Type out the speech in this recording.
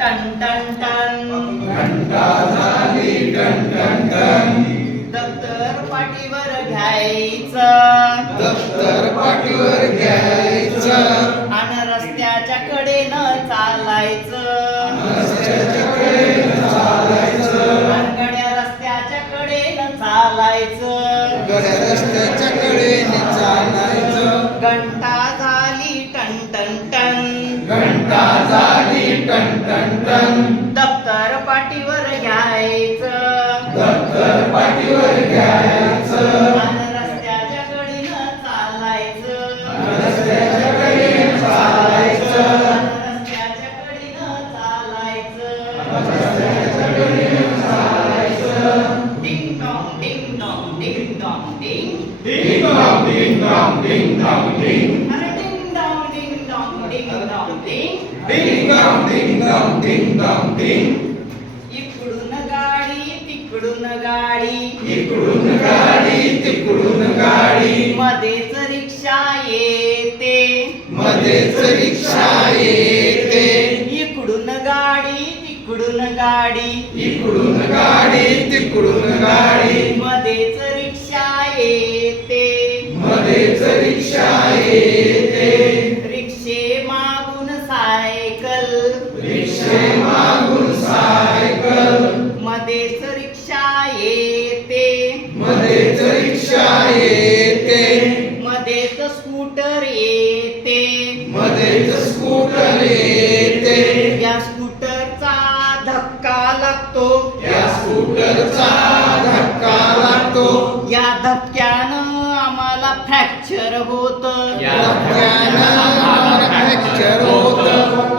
Ton ton ton दप्तर पाठीवर घ्यायचं. दफ्तर पाठीवर घ्यायचं. आणि रस्त्याच्या कडेनं चालायचं. रस्त्याच्या कडेनं चालायचं. अनगड्या रस्त्याच्या कडेनं चालायचं. गड्या रस्त्याच्या कडेने चालायचं. घंटा दप्तर पाठीवर घ्यायचं. दफ्तर पाठीवर घ्यायचं. रस्त्याच्या कडेनं चालायचं. रस्त्याच्या कडेने चालायचं. रस्त्याच्या कडेनं चालायचं. रस्त्याच्या कडेने चालायचं डिंग डॉंग डिंग डॉंग डिंग डॉंग डिंग. डिंग डॉंग डिंग डॉंग डिंग डॉंग डिंग अरे डिंग डॉंग डिंग डॉंग डिंग डॉंग डिंग डिंग डॉंग डिंग डॉंग डिंग डॉंग डिंग इकडून गाडी तिकडून गाडी. इकडून गाडी तिकडून गाडी. मध्येच रिक्षा येते. मध्येच रिक्षा येते. इकडून गाडी तिकडून गाडी. इकडून गाडी तिकडून गाडी. मध्येच रिक्षा येते. मध्येच रिक्षा येते. मध्येच रिक्षा येते. मध्येच स्कूटर येते. मध्येच स्कूटर येते. या स्कूटरचा धक्का लागतो. या स्कूटरचा धक्का लागतो. या धक्क्यानं आम्हाला फ्रॅक्चर होत. या धक्क्यानं